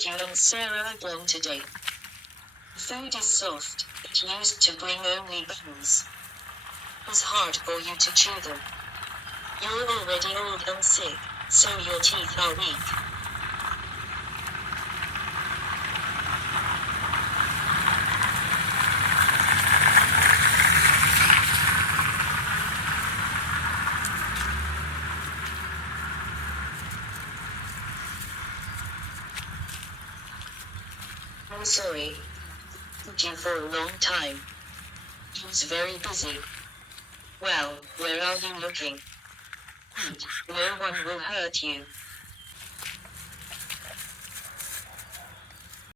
heard you and Sarah again today. Food is soft, it used to bring only bones. It's hard for you to chew them. You're already old and sick, so your teeth are weak. I'm sorry. Took you for a long time. I was very busy. Well, where are you looking? No one will hurt you.